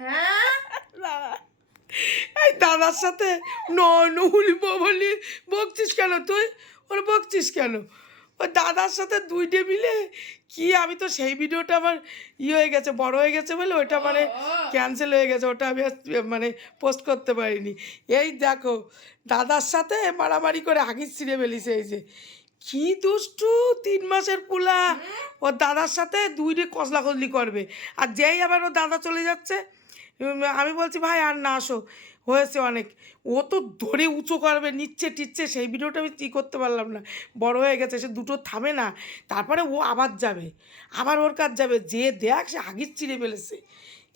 হ্যাঁ এই দাদার সাথে বলি বকছিস কেন তুই? ওর বকছিস কেন? ও দাদার সাথে দুইটে মিলে কি, আমি তো সেই ভিডিওটা আমার হয়ে গেছে, বড় হয়ে গেছে বলে ওটা মানে ক্যান্সেল হয়ে গেছে, ওটা আমি আর মানে পোস্ট করতে পারিনি। এই দেখো দাদার সাথে মারামারি করে হাগিস ছিঁড়ে ফেলিছে। এই যে কি দুষ্টু 3 মাসের পুলা, ওর দাদার সাথে দুইটে কসলা কসলি করবে। আর যেই আবার ওর দাদা চলে যাচ্ছে, আমি বলছি ভাই আর না আসো, হয়েছে অনেক। ও তো ধরে উঁচু করবে, নিচ্ছে টিচ্ছে, সেই ভিডিওটা আমি ই করতে পারলাম না, বড় হয়ে গেছে, সে দুটো থামে না। তারপরে ও আবার যাবে, আবার ওর কাজ যাবে, যে দেখ সে হাগিস চিড়ে ফেলেছে।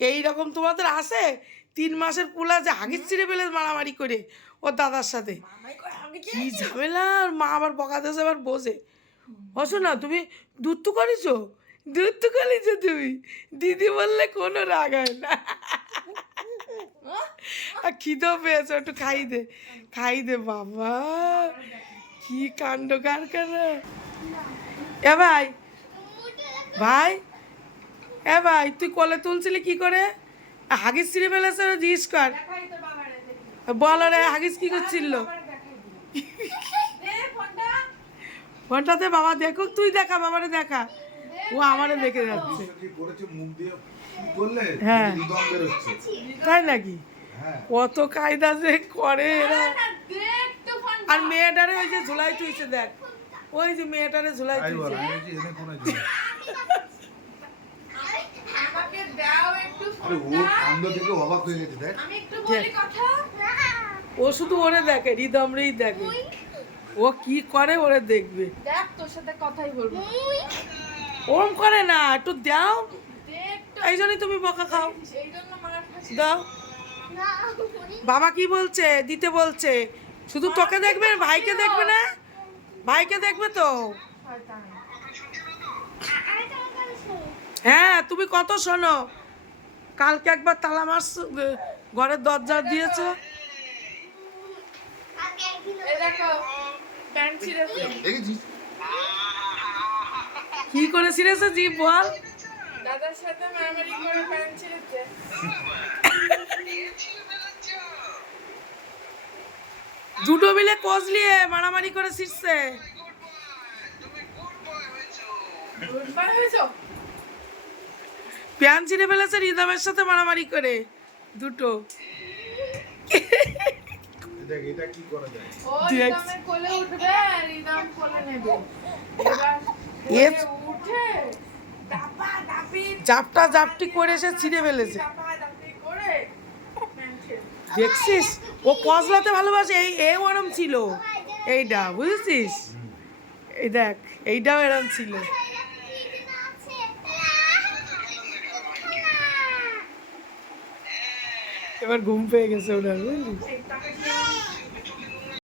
এই রকম তোমাদের আসে 3 মাসের পুলা যে হাগিস চিড়ে ফেলে মারামারি করে ওর দাদার সাথে, কি ঝামেলা। আর মা আবার বকা দেশে আবার বোঝে। বসো না, তুমি দুধ তো করেছো, দুধ তো করেছো তুমি, দিদি বললে কোনো রাগ হয় না। আর খিদেও পেয়েছো, একটু খাই দে, খাই দে বাবা, কি কাণ্ড কারখানা। এ ভাই, ভাই, এ ভাই, তুই কোলে তুলছিলি কি করে? হাগিস ছিঁড়ে ফেলেছে জিজ্ঞেস কর, বল রে হাগিস কি করছিল? ফোনটাতে বাবা দেখুক, তুই দেখা, বাবারে দেখা, ও আমারে দেখে যাচ্ছে। হ্যাঁ তাই নাকি? কত কায়দা যে করে এরা। আর মেয়েটারে ওই যে ঝুলাই তুইছে, দেখ ওই যে মেয়েটারে ঝুলাই তুইছে। ও শুধু ওরে দেখে, রিদমরেই দেখে, ও কি করে ওরে দেখবে। দেখ তোর সাথে কথাই বলবো, ওরম করে না, একটু দাও, এই জন্যই তুমি বকা খাও, এই জন্য মার খাচ্ছি। দাও। বাবা কি বলছে, দিতে বলছে, শুধু তোকে দেখবে, ভাইকে দেখবে না? ভাইকে দেখবে তো। হ্যাঁ তুমি কত শোনো, কালকে একবার তালা মাস ঘরের দরজা দিয়েছো, এই দেখো প্যান্ট ছিঁড়েছে। কি করে ছিঁড়েছে জি বল? দাদার সাথে মারামারি করে প্যান্ট ছিঁড়েছে। দুটো মিলে কোচ নিয়ে মারামারি করে ছিঁড়ছে। রোজবার হয়েছো? প্যান ছিঁড়ে ফেলেছে রিদমের সাথে মারামারি করে, দুটো। এটা কি করা যায়? ও রিদমের কোলে উঠবে, রিদম কোলে নেবে। এবার এস উঠে দাপা দাপি জাপটা জাপটি করে সে ছিঁড়ে ফেলেছে। দাপা দাপি করে প্যান্ট ছিঁড়েছে। দেখছিস ও কসলাতে ভালোবাসে, এই এও এরম ছিল, এইটা বুঝেছিস, এই দেখ এইটাও এরম ছিল। এবার ঘুম পেয়ে গেছে ওনার, বুঝলি?